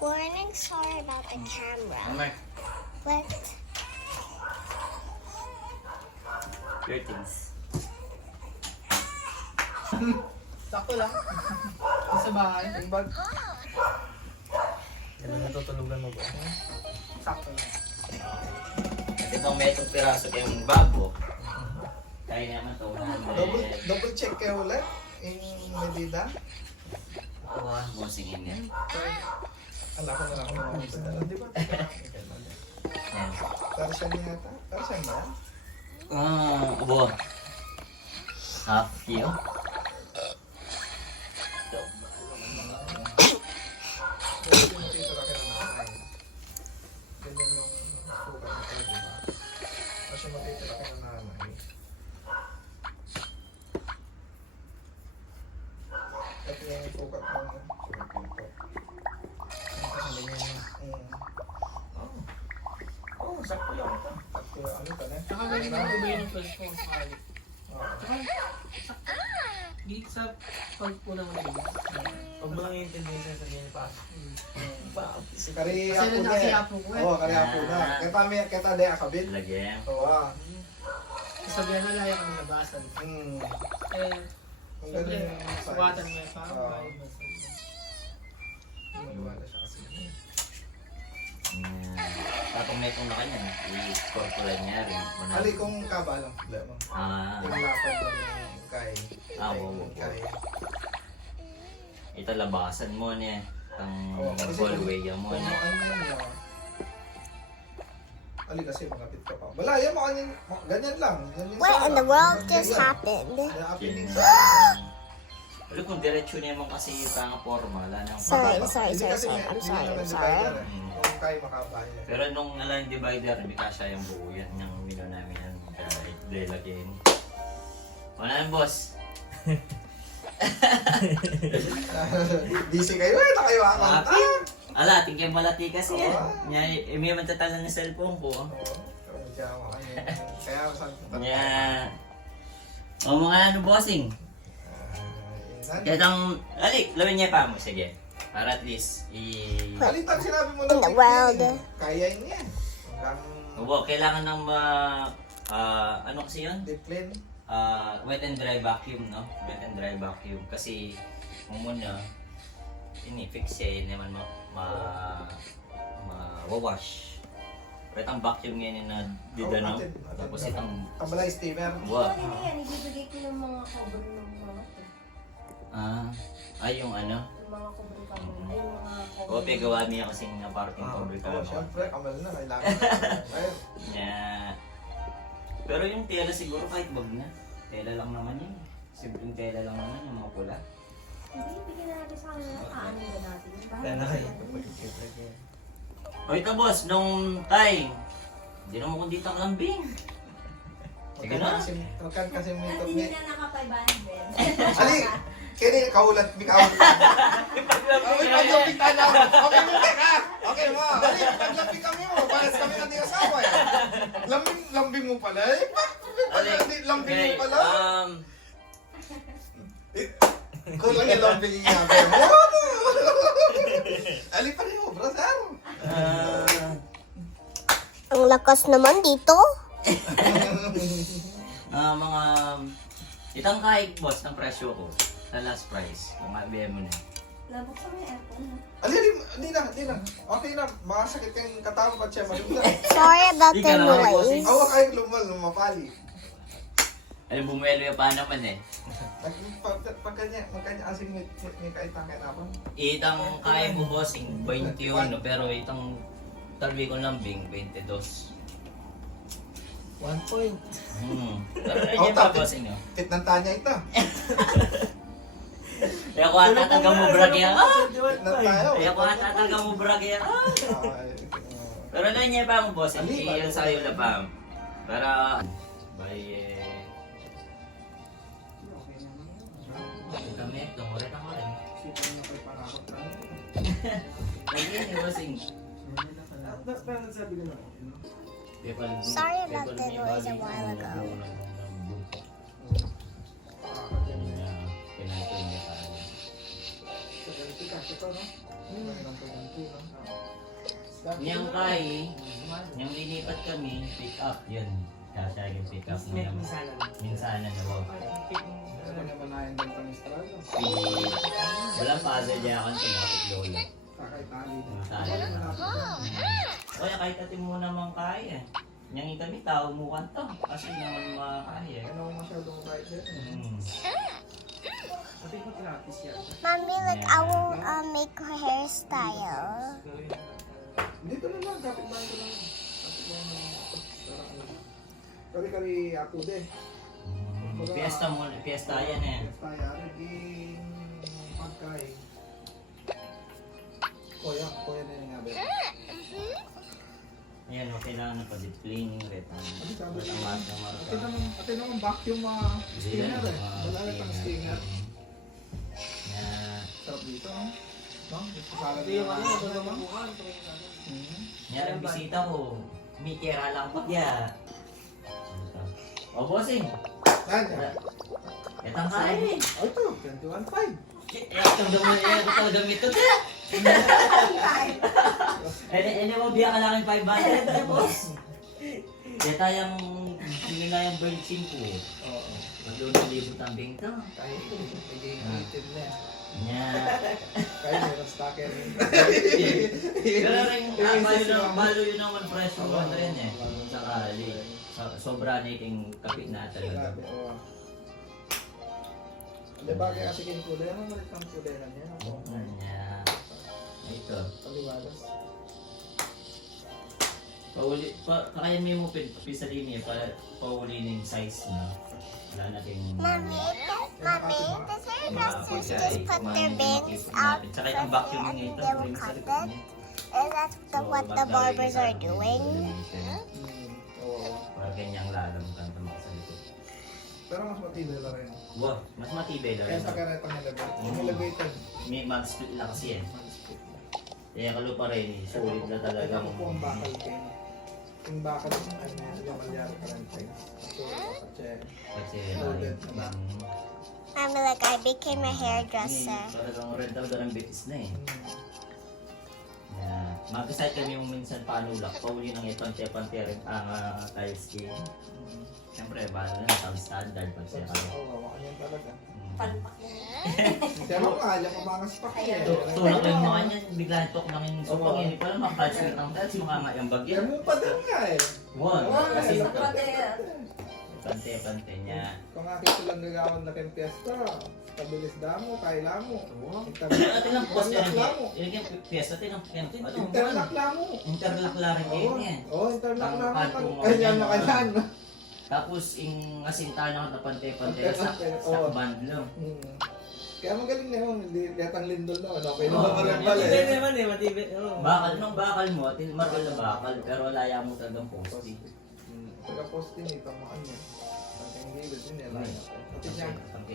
Warning, sorry about the camera. Amar, What? your things. Sakto lang. Sa bahay. Yung bag. Yan ang natutulugan mo ba? Sakto lang. Kasi kung may itong piraso kayong bago, kaya naman ito. Double check kayo ulit. Yung medida. Wah, bossing in yan. Ala ko na lang kung ano sa dala. Di ba? Tarzan niya yata. Tarzan ba? Abo. Half kilo. Ganyan yung titira ka ng nanay. Ganyan yung sukat na kayo, di ba? Tapos yung matitira ka ng nanay. Ito yung sukat ng sukat. Oh, sakto lang ito. Sakto lang. Ano ka na? Saka ganun lang iba yung first phone sa kali. Saka, gigit sa pagpuna mo din. Huwag mo lang iintindihan sa sabihin ni Pastor. Kasi Kari na kasi apo ko eh. Oo, kari apo na. Kita de akabit. Lagyan. Oo. Sabihan na layak ang nabasan. Eh, Kung sabi, ganun yung size. suwatan mo yung parang Oo. bahay mo. Maniwala siya kasi. Tapos may kung na kanya, i-corporate niya rin. Ali kung kaba lang problema. Yung lapad mo yung kay. Oo. Ito labasan mo niya. Ang Kasi hallway mo kung niya. ano yun mo. Ali kasi makapit ka pa. Wala, yan mo kanyan. Ganyan lang. Yan yung What sana. in the world Ganyan. just happened? Kaya appealing sa Pero kung diretso niya mo kasi parang forma, wala na. Sorry, Hindi sorry, sorry, kasi sorry. may- I'm hindi sorry, naman I'm divider sorry. eh. Kung kaya makaba niya. Pero nung alam divider, hindi kasya yung buo yan. Yung mino namin yan. Kaya lalagyan. Wala na boss. Busy kayo eh. Kayo akanta. Ala, tingin malati kasi yan. Oo. May matatalan ng cellphone ko. Kaya saan Nya. O mga ano bossing. Kaya tang, alik, lawin niya pa mo. Sige. Para at least, Kalitang sinabi mo In the world. Kaya niya. Hanggang Obo, kailangan ng ano kasi yun? deep clean. Wet and dry vacuum, no? Wet and dry vacuum. Kasi, kung muna, fix siya, hindi naman wawash. Kahit ang vacuum ngayon na didano. Tapos itang, Kabalay steamer. wow. Hindi yan, ibibigay ko yung mga cover ng mga to. Yung ano? Yung mga cover kamo. Ay, yung mga cover. Kopi gawa niya kasing parking public. Siyempre, kamal na. Kailangan. Ayun. Pero yung tela siguro kahit wag na. Tela lang naman yun. Simpleng tela lang naman yung mga pula. Hindi, bigyan natin sa kanila. Ano ba natin? Kaya na kayo. O ito boss, nung time, hindi naman kung dito ang lambing. Sige na. Magkan kasi mo ito. Hindi na naka-500. Ali! Kaya kaulat, may kaulat. Okay, paglapit na. Okay mo ka. Okay mo. Ali, paglapit kami mo. Palas kami natin asawa eh. Lambing mo pala. Lambing mo pala. Kulang yung lambing niya. Ali pa rin mo, brother. Ang lakas naman dito. Mga itang kahit boss ng presyo ko sa last price. Kung mabiyay mo na. Labok sa may aircon. Ali, hindi na. Okay na. Makasakit yung katawan pa siya. Malimda. Sorry about Di the ka naman noise. bossing. Awa kayong lumapali. Ano bumuelo yung pa naman eh. Magkanya asing may kahit na kainapan. Itang kaya mo bossing 21 no, pero itang talwi ko lambing 22. 1 point. Pero na niya pa bossing no. Tit ng tanya ito. Kaya ko ata taga mo bragya. Tit ng tayo. Kaya ko ata taga mo bragya. Pero na niya pa mo bossing. Iyan sa'yo na pa. Para by kami, tumulit ako rin. Lagi ni bossing. Sorry about the noise a while ago. Pinatay niya tayo. ito, no? Ang tumanti, no? Niyang kay, niyang lilipat kami, pick up, yun. Kasya yung pick up mo naman. Minsanan na wow. Ano naman na yung gantong estrado? Walang puzzle niya ako ng tinapit lola. Kakaitali. Minsanan na. Kaya kahit atin mo naman kaya. Niyang kami, tao mo kanto. Kasi naman makakaya. Ano ko masyadong kahit yan? Sabi ko practice yan. Mommy, like, I will make her hairstyle. Dito na lang, kapit bahay ko lang. Kapit bahay na lang. Kari-kari ako din. Fiesta mo, fiesta yan eh. Kaya, naging pagkain. Koya na yung nga ba? Ayan, okay lang na pa-deep cleaning rin. Ate naman vacuum mga stinger eh. Wala rin pang stinger. Sarap dito, no? No? Gusto ka lang Yung ano, ito ito naman. naman. Yan ang bisita ko. May kera lang pa kaya. O, bossing. Yan, yan. Itang kain eh. Oh, ito, 21.5. Itong damit ito. Ano mo, biya ka lang yung 500 na, boss. Kaya tayong yung bird ko. Oo. Mag-2,000 ang bingto. Kahit ito, naging native na yan. Yan. Kahit meron stacker. Pero rin, balo yun naman presyo ko rin eh. Sakali. Sobra na iting kapit na talaga. Grabe, oo. Hindi ba kaya kasi kinkulay? Ano malit ang kulay na niya? Yan. Ito. Paliwalas. Kaya may mo pisa din eh, pauli na yung size na. Wala natin... Mommy, does hairdressers just put their bangs out Tsaka yung vacuum and nga ito. they will cut it? Is that what the barbers are doing? Oo. Para ganyang lalam ka na sa likod. Pero mas matibay na rin. Wow, mas matibay na Kaya rin. sa karetang nilagay. Nilagay ito. May mag-split na kasi yan. Kaya kalo pa rin, solid na talaga. Ito po ang bakal kayo. Yung bakal yung malyari ka rin tayo. Kasi Loaded na ba? Mommy, like, I became a hairdresser. Talagang red daw ng bitis na eh. Mag-decide kami yung minsan panulak. Pauli ng itong chepante rin ang tiles skin. Siyempre, bahala na sa standard pag siya kami. Oo, makanyan talaga. Palpak mo. Kaya mo kaya mo mga spak niya. Tulak lang mga niyan, biglaan tok ng yung supang yun. Pala makapalsin ng tiles, mga nga yung bagyo. Kaya mo pa din nga eh. One, kasi Sa pader. pante-pante niya. Kung akit lang nagawin na kayong piyesta, kabilis damo, kaila mo. Ate lang post yan. Interlock mo. Yung piyesta, ate lang Interlock lang mo. Interlock lang rin yan. Oo, interlock Ang lang mo. kantong Kanyan na mga kanyan. Tapos, yung asintahan na pante-pante sa Oo. band lang. Kaya magaling na yun, hindi yatang lindol na. Okay Oo. naman rin pala Matibay eh. naman eh, matibay. Oo. Bakal nung bakal mo, margal na bakal, pero laya mo talagang posti. Taga-posting ito, maan niya. Pagkang gilid din niya, laya ko. Pati niya.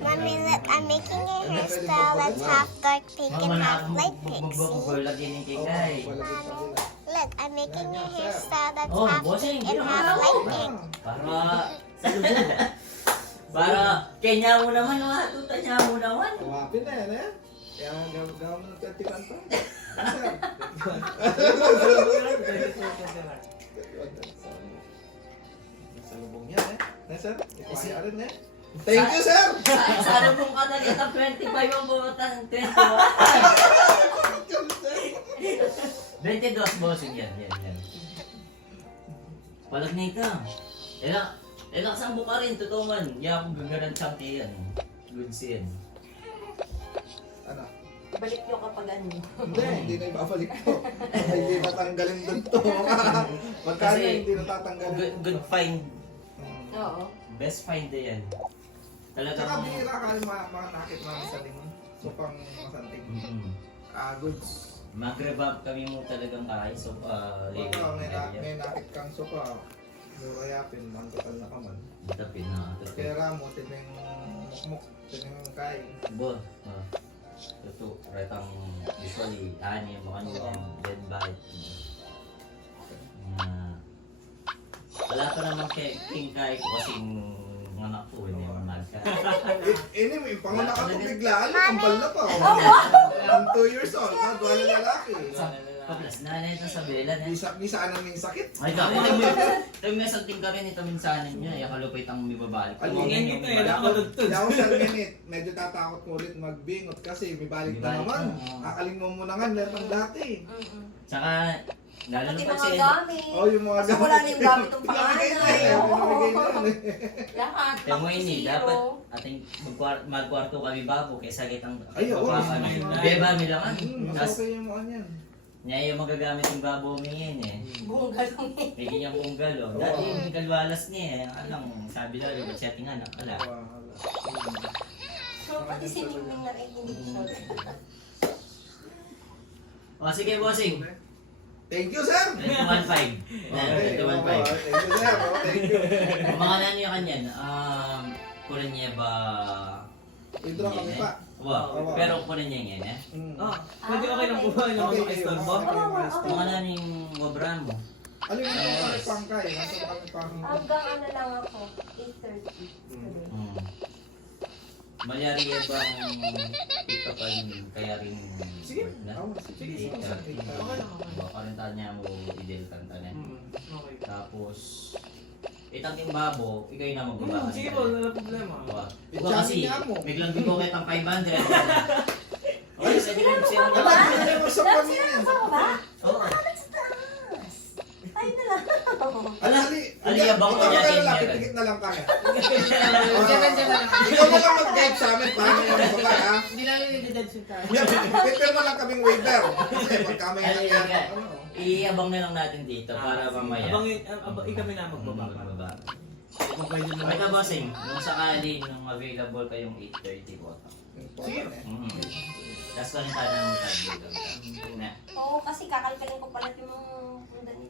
Mommy, look, I'm making a hairstyle that's half dark pink and half light pink. See? Lagyan ng kikay. Palagay pa nila. Look, I'm making a hairstyle that's Oh, half bossing, pink and ginawa half na light ako. pink. Para kenya mo naman, mga tuta niya mo naman. Wapin na yan eh. Kaya gawin mo ng 21 to. Sa lubong yan eh. Sir, ipaya rin eh. Thank you, sir! Sana kung ka na nito, 25 ang butang, 21. 22 bossing yan. Palag na ito. Ilang sang buka rin, totoo man. Yan akong gagaran chunky yan. Good sin. Ano? Balik nyo kapag ano. Hindi na ibabalik to. Hindi natanggalin dun to. Magkano Kasi, hindi natatanggalin? Good find. Oo. Best find na yan. Tsaka Talagang... bihira ka rin mga nakit mga saling supang masanting. Goods. Mag-revamp kami mo talagang kahay. So, Baka may nakit kang sopa. Murayapin, ang total na kaman. Bitapin na. Kaya mo, tineng mukmuk, tineng kain. Bon. Ito, retang usually, ani yung mga nyo dead bite. Wala pa naman king kai ko kasing mga anak ko, hindi naman Ini, may panganak ako biglaan, kambal na pa. Ang 2 years old, duwa na lalaki. Plus, nanay ito sa belan eh. Minsan ang may sakit. Ay, kami, nagmesalting kami nito minsanan nyo. Yung kalupit ang may babalik. Ano Yan yun? ito eh, nakalugtod. Hindi ako sir minute. Medyo tatakot ko ulit magbingot kasi may balik May na balik naman. na. Kakaling mo na nga, meron ng dati. Tsaka, lalo Pati na mga pag gamit. Oh, yung mga Kasi wala na yung gamit ng Pinamigay na panganay. eh. Oo. Pinamigay na yun eh. Lahat. Kaya mo ini, zero. dapat ating magkwarto kami babo kaysa kitang Ay, oo. kami. Beba, milangan. Mas Tapos, okay yung mga yan. niya yung magagamit yung babo umingin eh. Bunggalong eh. May ganyang bunggal oh. Dati yung kalwalas niya eh. Alang, sabi daw, ba't siya tinganak? Ala. So, pati si Mingming na rin hindi siya. O sige, bossing. Thank you, sir! 21.5. Okay, 21.5. thank you, sir. Oh, thank you. Ang mga nani yung kanyan, kunin niya ba... Intro kami pa. Wow, pero kunin niya yan eh. Ah, pwede okay lang po ba yung mga makistorbo? Mga nani yung wabra mo. Alin mo yung kami pangkay? Nasa kami pang... Hanggang ano lang ako, 8:30. Malyari ba ang pick up kaya rin... Sige. na? Oo, sige. Sige, sige. Okay lang, okay. Karenta niya mo idel kanta na. Okay. Tapos, itang timbabo, ikaw yung na magbaba. Sige po, wala problema. Diba kasi, niya mo. biglang bigong kitang 500. Ay, sa bilang siya mo Wala, hindi mo sa pamilya. Oo. Ay, na lang. Aliyabang mo niya din niya. Pikit na lang kaya. Diyan lang. Ikaw na lang mag-guide sa amin paano yung baba, ha? Hindi namin i-dead yung tayo. Prepare mo lang kaming waiver. Kasi pagka may nangyari. Iabang na lang natin dito para mamaya. Abang kami na magbaba. Magbaba. Kung pwede naman. Pakita bossing, nung sakali nung available kayong 8:30 ko. Sige. Tapos lang tayo ng tag dito. Na. Oo, kasi kakalkalin ko pala yung punta nito.